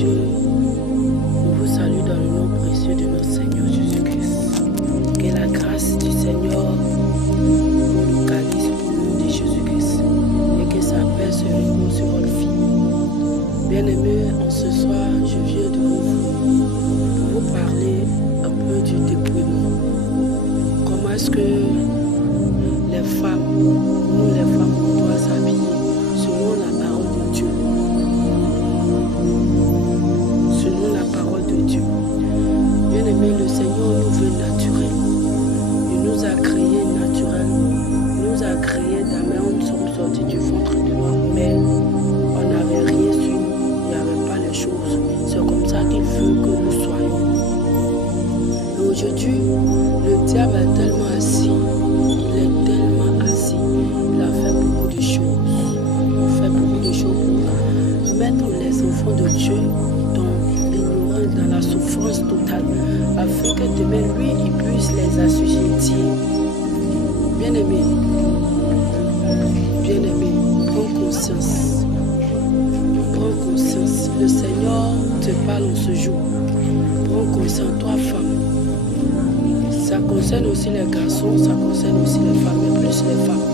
Dieu, nous vous salue dans le nom précieux de notre Seigneur Jésus-Christ. Que la grâce du Seigneur nous localise pour le nom de Jésus-Christ et que sa paix se repose sur votre vie. Bien-aimés, en ce soir, je viens devant vous pour vous parler un peu du dépouillement. Comment est-ce que les femmes, nous les femmes, on doit s'habiller selon la parole de Dieu. Selon la parole de Dieu. Bien-aimés, le Seigneur nous veut naturel. Il nous a créés naturel. Il nous a créés d'Amérique. Nous sommes sortis du ventre de notre mère. On n'avait rien sur nous. Il n'y avait pas les choses. C'est comme ça qu'il veut que nous soyons. Et aujourd'hui, le diable est tellement assis. Il est tellement assis. Il a fait beaucoup de choses. Il fait beaucoup de choses pour mettre les enfants de Dieu dans la souffrance totale, afin que demain, lui, il puisse les assujettir. Bien-aimé, prends conscience. Prends conscience. Le Seigneur te parle en ce jour. Prends conscience, toi, femme. Ça concerne aussi les garçons, ça concerne aussi les femmes, mais plus les femmes.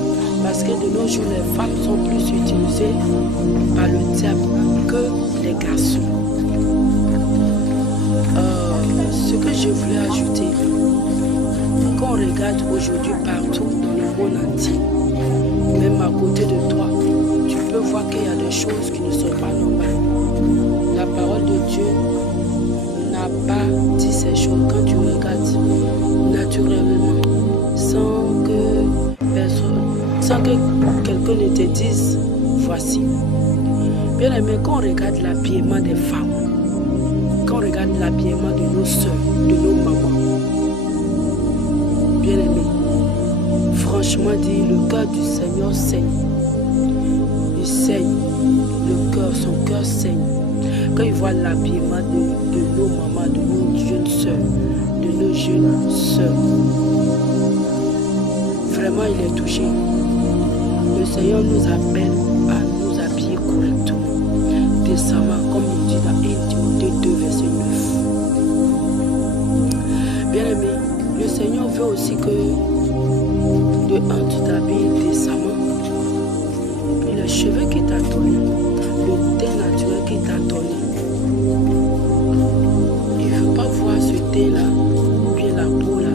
Parce que de nos jours, les femmes sont plus utilisées par le diable que les garçons. Ce que je voulais ajouter, quand on regarde aujourd'hui partout dans le monde entier, même à côté de toi, tu peux voir qu'il y a des choses qui ne sont pas normales. La parole de Dieu n'a pas dit ces choses. Quand tu regardes naturellement, sans que quelqu'un ne te dise, voici. Bien aimé, quand on regarde l'habillement des femmes, quand on regarde l'habillement de nos soeurs, de nos mamans, bien aimé, franchement dit, le cœur du Seigneur saigne. Il saigne, son cœur saigne. Quand il voit l'habillement de nos mamans, de nos jeunes soeurs, de nos jeunes soeurs, vraiment il est touché. Le Seigneur nous appelle à nous habiller correctement, décemment, comme il dit dans 1 Timothée 2, verset 9. Bien aimé, le Seigneur veut aussi que de un, tu t'habilles décemment. Et puis les cheveux qui t'a donné, le teint naturel qui t'a donné, il ne veut pas voir ce teint-là, ou bien la peau là,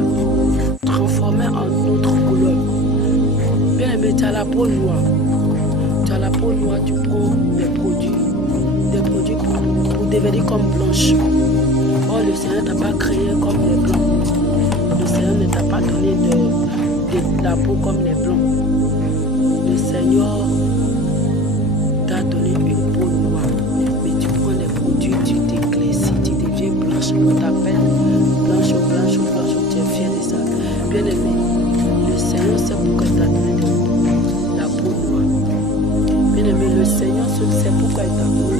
transformée en autre couleur. Bien aimé, tu as la peau noire. Tu as la peau noire, tu prends des produits pour devenir comme blanche. Oh, le Seigneur ne t'a pas créé comme les blancs. Le Seigneur ne t'a pas donné de la peau comme les blancs. Le Seigneur t'a donné une peau noire. Mais tu prends les produits, tu t'éclaircis, tu deviens blanche. On t'appelle blanche, tu es fier de ça. Bien aimé, le Seigneur sait pourquoi il t'a donné la peau noire. Bien aimé, le Seigneur sait pourquoi il t'a donné la peau noire.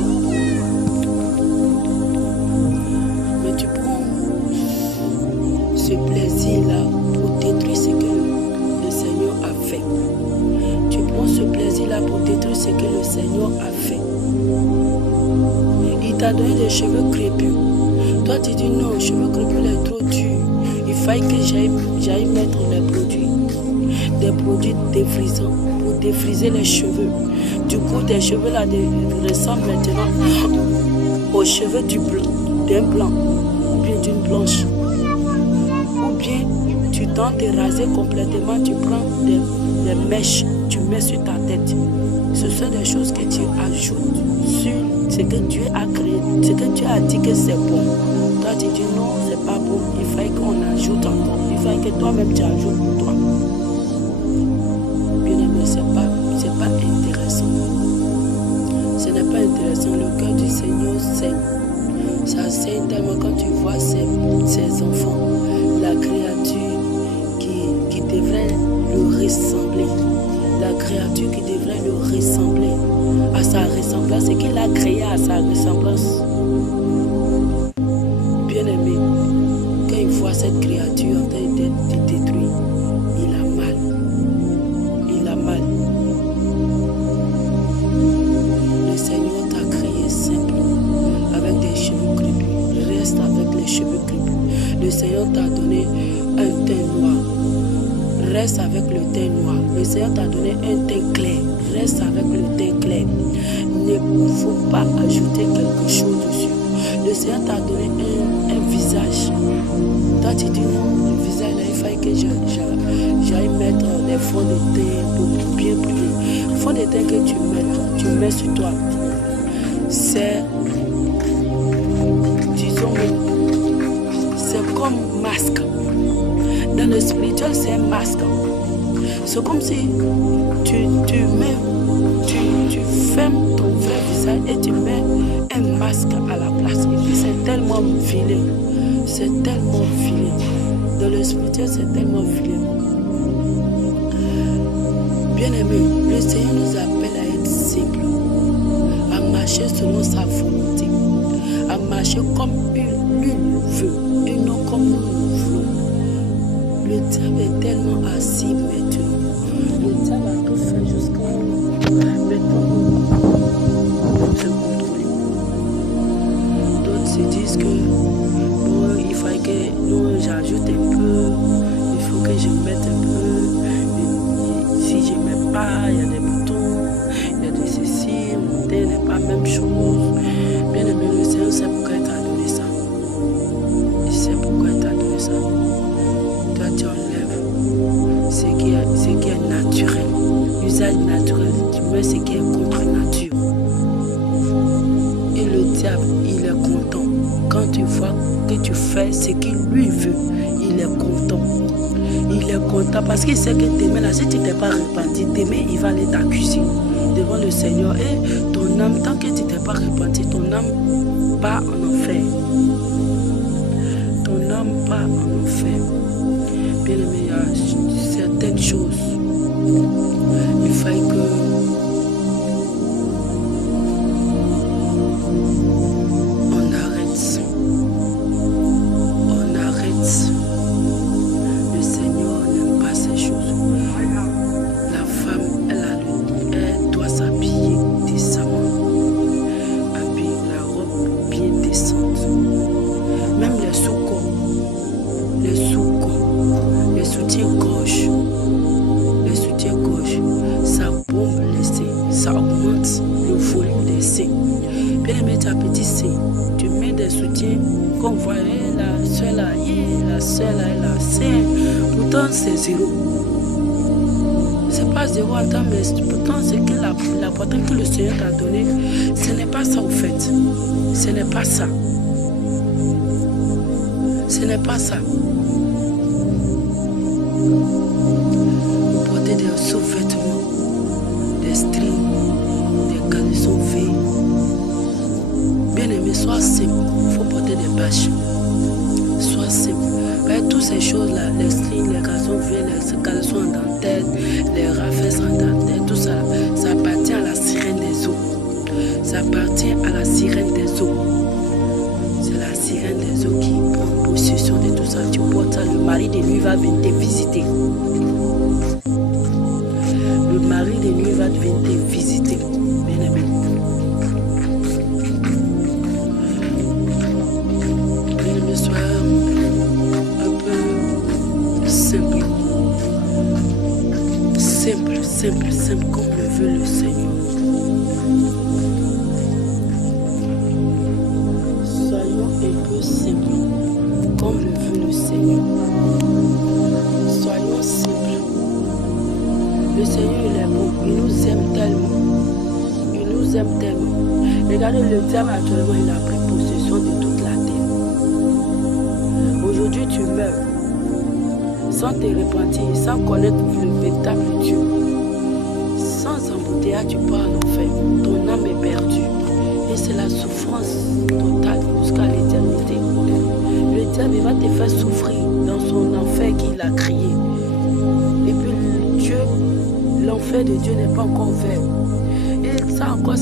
Mais tu prends ce plaisir-là pour détruire ce que le Seigneur a fait. Tu prends ce plaisir-là pour détruire ce que le Seigneur a fait. Il t'a donné des cheveux crépus. Toi, tu dis non, cheveux crépus, il est trop dur. Il fallait que j'aille mettre des produits défrisants pour défriser les cheveux. Du coup, tes cheveux là ressemblent maintenant aux cheveux d'un blanc ou bien d'une blanche. Ou bien tu tentes de raser complètement, tu prends des mèches, tu mets sur ta tête. Ce sont des choses que tu ajoutes sur ce que Dieu a créé, ce que Dieu a dit que c'est bon. Toi tu dis non, c'est pas bon, il fallait qu'on ajoute encore, il fallait que toi-même tu ajoutes pour toi. Bien aimé, c'est pas intéressant. Ce n'est pas intéressant, le cœur du Seigneur saigne. Ça saigne tellement quand tu vois ces enfants, la créature qui devrait le ressembler. La créature qui devrait le ressembler à sa ressemblance, c'est qu'il a créé à sa ressemblance. Bien aimé, quand il voit cette créature en train d'être détruite, il a mal. Il a mal. Le Seigneur t'a créé simple, avec des Seigneur t'a donné un teint noir. Reste avec le teint noir. Le Seigneur t'a donné un teint clair. Reste avec le teint clair. Il ne faut pas ajouter quelque chose dessus. Le Seigneur t'a donné un visage. Toi, tu dis non, le visage, là, il fallait que j'aille mettre des fonds de teint pour bien briller. Le fond de teint que tu mets sur toi, c'est, disons, c'est comme masque. Dans le spirituel, c'est un masque. C'est comme si tu fermes ton vrai visage et tu mets un masque à la place. Et puis c'est tellement vilain. C'est tellement vilain. Dans le spirituel, c'est tellement vilain. Bien-aimé, le Seigneur nous appelle à être simples, à marcher selon sa volonté, à marcher comme lui veut et non comme nous voulons. Le diable est tellement assis maintenant. Le diable a tout fait jusqu'à maintenant. Se contrôler. D'autres se disent que bon, il faut que nous j'ajoute un peu, il faut que je mette un peu. Si je ne mets pas, il y a des boutons, il y a des ceci, mon teint n'est pas la même chose. Bien aimé, le Seigneur sait pourquoi il t'a donné ça. Il sait pourquoi il t'a donné ça. Toi, tu enlèves ce qui est naturel, l'usage naturel, tu mets ce qui est contre nature. Et le diable, il est content. Quand tu vois que tu fais ce qu'il lui veut, il est content. Il est content parce qu'il sait que demain, là, si tu ne t'es pas repenti, demain, il va aller t'accuser devant le Seigneur. Et ton âme, tant que tu ne t'es pas repenti, ton âme part en enfer. Ton âme part en enfer. Bien aimé, il y a certaines choses. Il faut que on arrête. On arrête. Le Seigneur n'aime pas ces choses. La femme, elle doit s'habiller décemment. Habiller la robe bien décente. Même les sous-corps. Les soutiens-gorge. Les soutiens-gorge, ça bombe les seins, ça augmente le volume des seins. Bien aimé, tu as petit sein, tu mets des soutiens qu'on voit, la soeur là, elle a sein. Pourtant, c'est zéro. C'est pas zéro en temps, mais pourtant, c'est que la poitrine que le Seigneur t'a donnée, ce n'est pas ça au fait. Ce n'est pas ça. Ce n'est pas ça. Vous portez des sous-vêtements, des strings, des caleçons V. Bien aimé, sois simple. Il faut porter des bâches. Sois simple. Toutes ces choses-là, les strings, les caleçons V, les caleçons en dentelle, les rafles en dentelle, tout ça, ça appartient à la sirène des eaux. Ça appartient à la sirène des eaux. C'est la sirène des eaux qui prend possession de tout ça. Tu portes ça, le mari de lui va venir te visiter. Le mari de lui va venir te visiter. Bien aimé. Bien aimé, sois un peu simple. Simple, comme le veut le Seigneur. Simple, comme le veut le Seigneur. Soyons simples. Le Seigneur, il est bon. Il nous aime tellement. Il nous aime tellement. Regardez, le diable actuellement, il a pris possession de toute la terre. Aujourd'hui, tu meurs sans te repentir, sans connaître le véritable Dieu. Sans embouteillage, tu pars en enfer. Ton âme est perdue. Et c'est la souffrance totale jusqu'à l'éternité. Le diable va te faire souffrir dans son enfer qu'il a créé. Et puis Dieu, l'enfer de Dieu n'est pas encore ouvert. Et ça encore,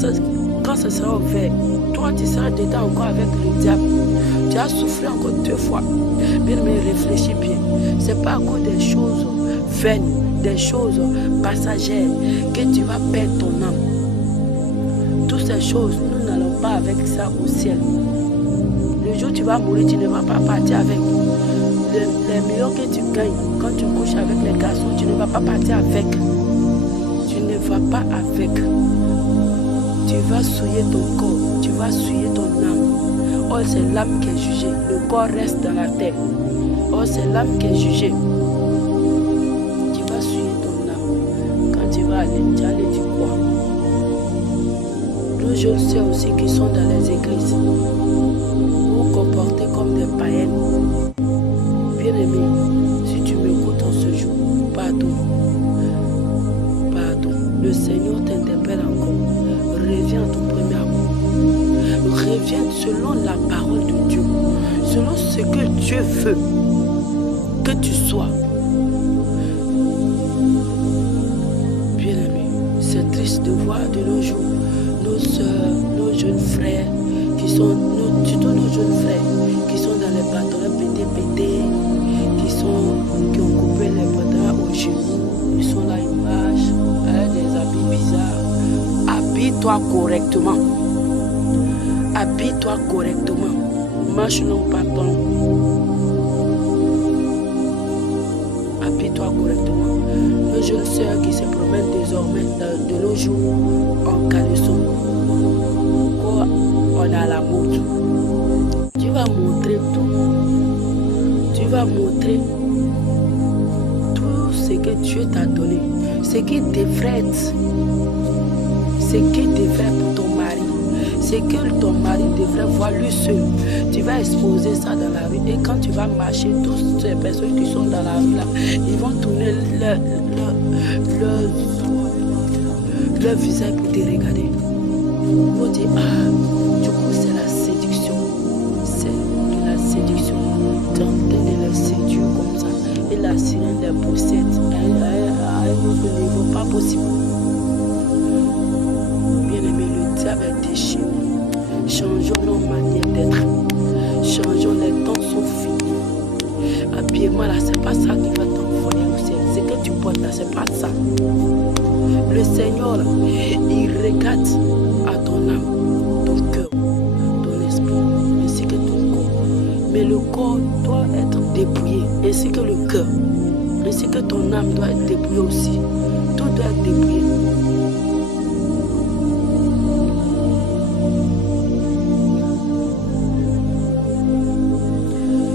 quand ça sera ouvert, toi tu seras dedans encore avec le diable. Tu as souffert encore 2 fois. Bien, mais réfléchis bien. C'est pas à cause des choses vaines, des choses passagères que tu vas perdre ton âme. Toutes ces choses, nous n'allons pas avec ça au ciel. Le jour où tu vas mourir, tu ne vas pas partir avec. les millions que tu gagnes quand tu couches avec les garçons, tu ne vas pas partir avec. Tu ne vas pas avec. Tu vas souiller ton corps, tu vas souiller ton âme. Oh, c'est l'âme qui est jugée. Le corps reste dans la terre. Oh, c'est l'âme qui est jugée. Tu vas souiller ton âme. Quand tu vas aller, tu vas aller dire quoi? Nous, je sais aussi qui sont dans les églises. Vous vous comportez comme des païennes. Bien-aimé, si tu m'écoutes en ce jour, pardon. Pardon. Le Seigneur t'interpelle encore. Reviens à ton premier amour. Reviens selon la parole de Dieu. Selon ce que Dieu veut que tu sois. Bien-aimé, c'est triste de voir de nos jours nos soeurs, nos jeunes frères surtout nos jeunes frères qui sont dans les pantalons pétés, qui ont coupé les pantalons au genou, ils sont là, ils marchent avec des habits bizarres. Habille-toi correctement. Habille-toi correctement. Marche dans le pantalon. Habille-toi correctement. Nos jeunes sœurs qui se promènent désormais de nos jours en caleçon. On a la mode. Tu vas montrer tout. Tu vas montrer tout ce que Dieu t'a donné. Ce qui devrait être. Ce qui devrait être pour ton mari. Ce que ton mari devrait voir lui seul. Tu vas exposer ça dans la rue. Et quand tu vas marcher, toutes ces personnes qui sont dans la rue là, ils vont tourner leur visage pour te regarder. Ils vont dire, du coup c'est la séduction. C'est de la séduction. Tu es en train de les séduire comme ça. Et la sirène les possède à un autre niveau. Pas possible. Bien-aimé, le diable est déchiré. Changeons nos manières d'être. Changeons, les temps sont finis. Habillement là, c'est pas ça qui va t'envoyer au ciel. Ce que tu portes là, c'est pas ça. Le Seigneur là, il regarde à ton âme, ton cœur, ton esprit, ainsi que ton corps. Mais le corps doit être dépouillé, ainsi que le cœur, ainsi que ton âme doit être dépouillée aussi. Tout doit être dépouillé.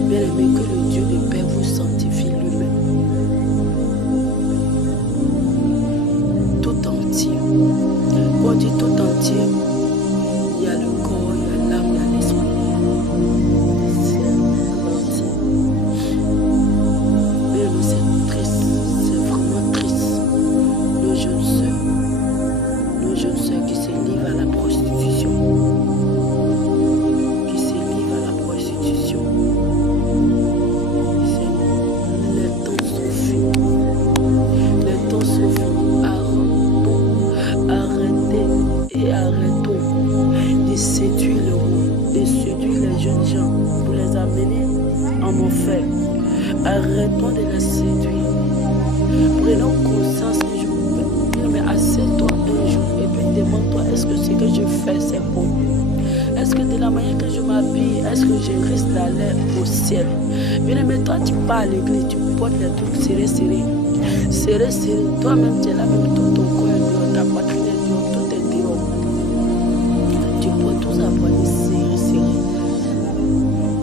Bien-aimé, que le Dieu de paix vous sanctifie lui-même. Tout entier. Quand on dit tout entier, il y a le corps, il y a l'âme, il y a l'esprit. C'est entier. Mais c'est triste, c'est vraiment triste. Nos jeunes sœurs qui se livrent à la prostitution. Qui se livrent à la prostitution. Les temps sont finis. Les temps sont finis. Arrêtons de séduire le monde, de séduire les jeunes gens pour les amener en enfer. Arrêtons de les séduire. Prenons conscience un jour. Mais assieds-toi un jour et puis demande-toi, est-ce que ce que je fais c'est bon? Est-ce que de la manière que je m'habille, est-ce que je risque d'aller au ciel? Mais toi tu pars à l'église, tu portes les trucs serrés. Toi-même tu es là, même tout ton corps est dehors, ta poitrine est dehors, tout est dehors. Tu portes tout ça pour aller serré.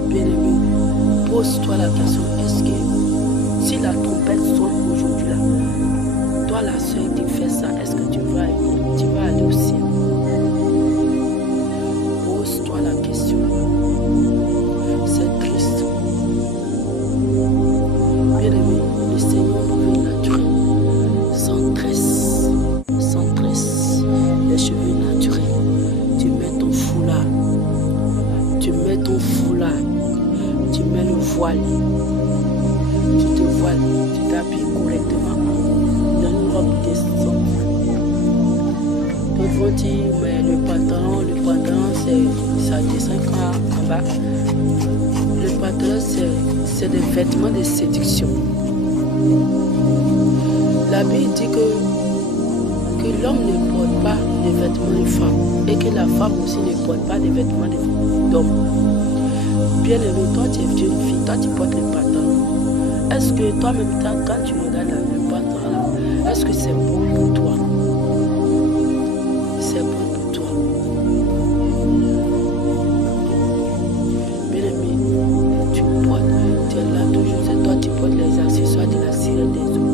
Bien-aimé, pose-toi la question, est-ce que si la trompette sonne aujourd'hui là, toi la soeur qui fait ça, est-ce que tu vas aller au ciel? Pose-toi la question. C'est triste. Bien-aimé, le Seigneur nous veut naturel, sans tresse, les cheveux naturels. Tu mets ton foulard, tu mets le voile, tu te voiles, tu t'habilles correctement dans une robe décente. D'autres vont dire, mais le pantalon, ça descend en bas. Le pantalon, c'est des vêtements de séduction. La Bible dit que l'homme ne porte pas de vêtements de femme et que la femme aussi ne porte pas de vêtements d'homme. Bien aimé, toi tu es une fille, toi tu portes les pantalons. Est-ce que toi-même, quand tu regardes le pantalon là, est-ce que c'est bon pour toi? C'est bon pour toi. Bien aimé, tu es là toujours, c'est toi, tu portes les accessoires de la sirène des eaux.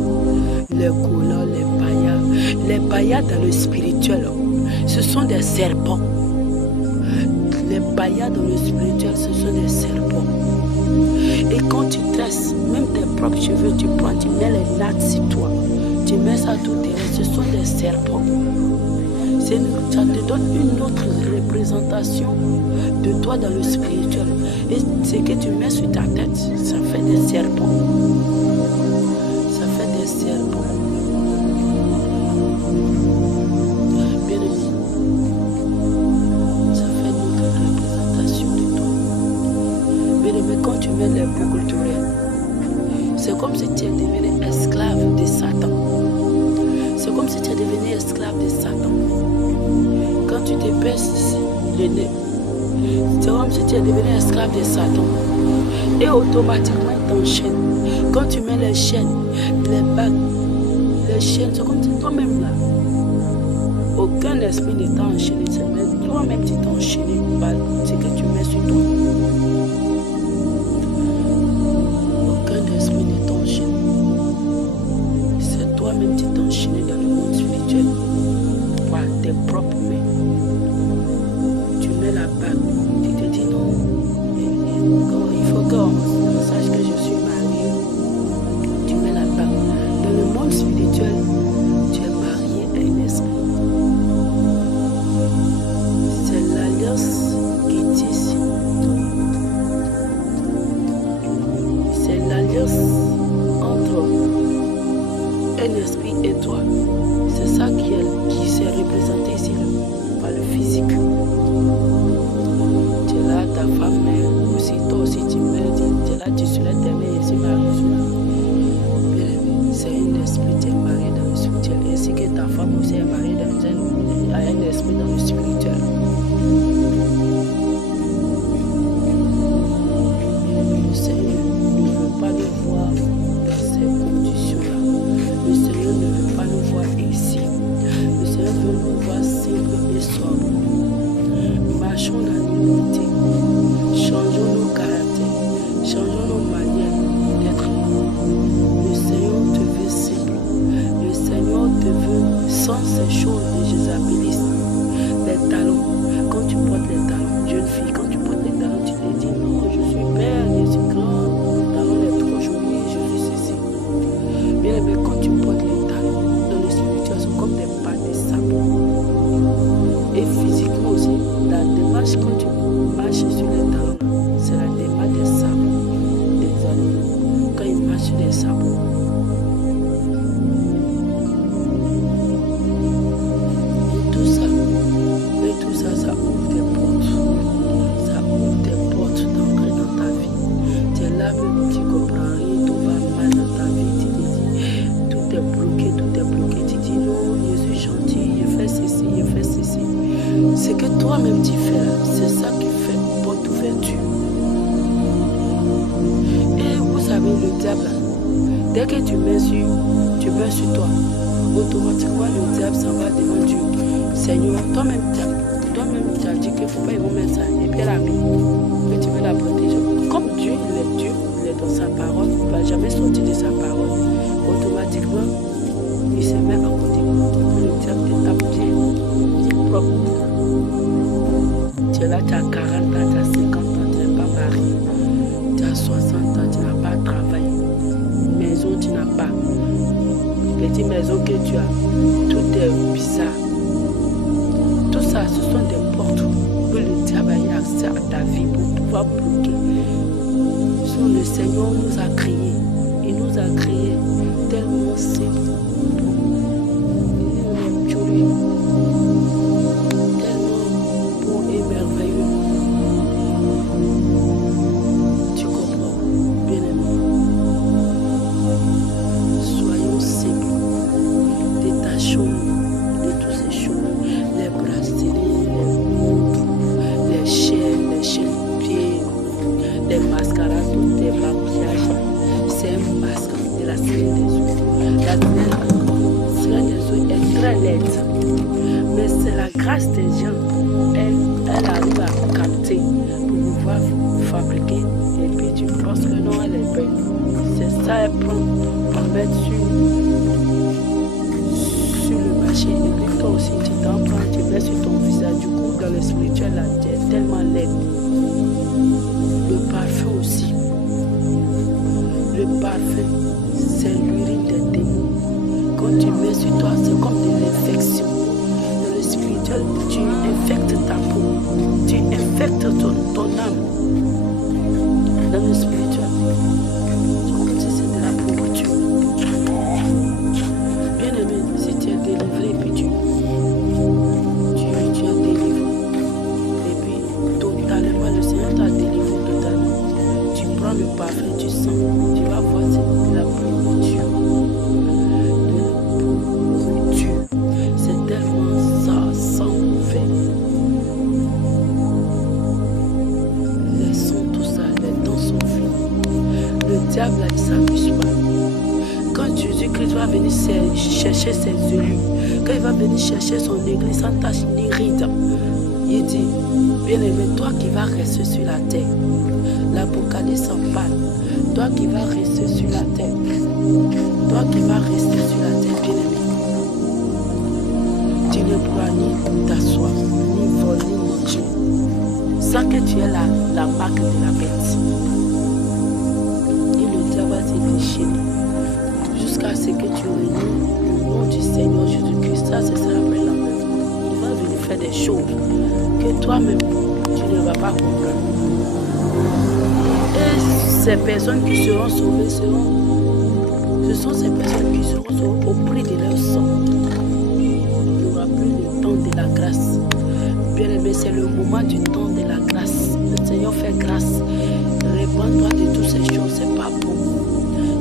Les collants, les paillas. Les paillas dans le spirituel, ce sont des serpents. Les paillas dans le spirituel, ce sont des serpents. Et quand tu tresses, même tes propres cheveux, tu prends, tu mets les nattes sur toi. Tu mets ça tout derrière, ce sont des serpents. Ça te donne une autre représentation de toi dans le spirituel. Et ce que tu mets sur ta tête, ça fait des serpents. Ça fait des serpents. Bien aimé, ça fait une autre représentation de toi. Bien aimé, quand tu mets les boucles d'oreilles, c'est comme si tu es devenu esclave de Satan. C'est comme si tu es devenu esclave de Satan. Quand tu te baisses ici, le nez, c'est comme si tu es devenu esclave de Satan. Et automatiquement, il t'enchaîne. Quand tu mets les chaînes, les bagues, les chaînes, c'est comme si toi-même là, aucun esprit ne t'a enchaîné. C'est toi-même qui t'es enchaîné par ce que tu mets sur toi. Aucun esprit ne t'a enchaîné. C'est toi-même qui t'es enchaîné dans le monde spirituel par tes propres mains. Tu mets la bague, tu te dis non, il faut qu'on sache que je suis marié. Tu mets la bague. Dans le monde spirituel, tu es marié à un esprit. C'est l'alliance qui tisse. C'est l'alliance entre un esprit et toi. C'est ça qui s'est représenté ici par le physique. Tu es là, ta femme mère, aussi toi aussi tu mets, tu es là, tu soulèves tes mains, je suis marié, je suis marié. C'est un esprit, tu es marié dans le spirituel. Ainsi que ta femme aussi est mariée à un esprit dans le spirituel. Le Seigneur ne veut pas nous voir dans ces conditions-là. Le Seigneur ne veut pas nous voir ici. Le Seigneur veut nous voir simples et sobres. Marchons dans l'humilité. Changeons nos caractères. Changeons nos manières d'être. Le Seigneur te veut simple. Le Seigneur te veut sans ces choses de Jézabélis. Les talons. Quand tu portes les talons, jeune fille, quand tu portes les talons, tu te dis non, je suis belle, je suis grande, le talon est trop joli, je suis ceci. Bien aimé, quand tu portes les talons dans le spirituel, c'est comme des pas de sable. Et physiquement aussi, la démarche quand tu marches sur les talons, c'est la démarche des sables, des animaux, quand ils marchent sur les sables. Et tout ça, ça ouvre des portes. Ça ouvre des portes d'entrer dans ta vie. Tu es là, même tu comprends rien, tout va mal dans ta vie. Tu te dis, tout est bloqué, tout est bloqué. Tu dis non, je suis gentil, je fais ceci, je fais ceci. Ce que toi-même tu fais là, c'est ça qui fait porte d'ouverture. Et vous savez, le diable, dès que tu mets sur toi, automatiquement le diable s'en va devant Dieu. Seigneur, toi-même tu as dit qu'il ne faut pas y mettre ça. Et puis elle a mis, que tu veux la protéger. Comme Dieu, il est dans sa parole, il ne va jamais sortir de sa parole. Automatiquement, il se met à côté. Le diable te tape bien propre. Tu es là, tu as 40 ans, tu as 50 ans, tu n'es pas marié. Tu as 60 ans, tu n'as pas de travail. Maison, tu n'as pas. Petite maison que tu as, tout est bizarre. Tout ça, ce sont des portes que le diable a accès à ta vie pour pouvoir bloquer. Le Seigneur nous a créés. Il nous a créés tellement simples. Tellement beau et merveilleux. Tu comprends, bien aimé. Soyons simples. Détachons-nous de toutes ces choses. Les bracelets, les montres, les chaînes pieds, elle arrive à capter pour pouvoir fabriquer. Et puis tu penses que non, elle est belle. C'est ça, elle prend pour mettre sur le marché. Et puis toi aussi, tu t'en prends, tu mets sur ton visage. Du coup, dans le spirituel, là, tu es tellement laide. Le parfum aussi. Le parfum, c'est l'urine des démons. Quand tu mets sur toi, c'est comme de l'infection. Dans le spirituel, tu infectes ta peau. Tu infectes ton âme. Dans le spirituel, c'est de la pourriture. Bien aimé, si tu es délivré, puis tu es délivré. Et puis, totalement, le Seigneur t'a délivré totalement. Tu prends le parfum, tu sens, tu vas voir, c'est de la pourriture. C'est tellement ça, sans mauvais. Les sons, tout ça, les temps sont finis. Le diable, là, il s'amuse pas. Quand Jésus-Christ va venir chercher ses élus, quand il va venir chercher son église sans tache ni ride, il dit, bien aimé, toi qui vas rester sur la terre, l'Apocalypse en parle, toi qui vas rester sur la terre, toi qui vas rester sur la terre, bien aimé, tu ne pourras ni t'asseoir, ni voler, ni manger, sans que tu aies la marque de la bête. Et le diable va te déchirer jusqu'à ce que tu réunis le nom du Seigneur Jésus-Christ. Ça, c'est ça après la mort. Il va venir faire des choses que toi-même, tu ne vas pas comprendre. Et ces personnes qui seront sauvées ce sont ces personnes qui seront sauvées au prix de leur sang. Il n'y aura plus le temps de la grâce. Bien aimé, c'est le moment du temps de la grâce. Le Seigneur fait grâce. Répands-toi de toutes ces choses, c'est pas bon.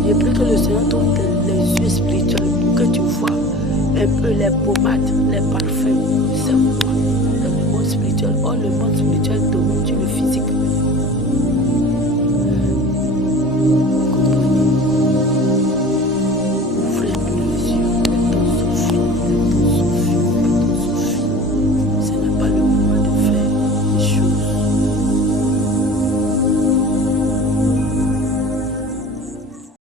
Je prie que le Seigneur t'ouvre les yeux spirituels pour que tu vois un peu les pommades, les parfums. C'est quoi dans le monde spirituel? Oh, le monde spirituel domine sur le physique.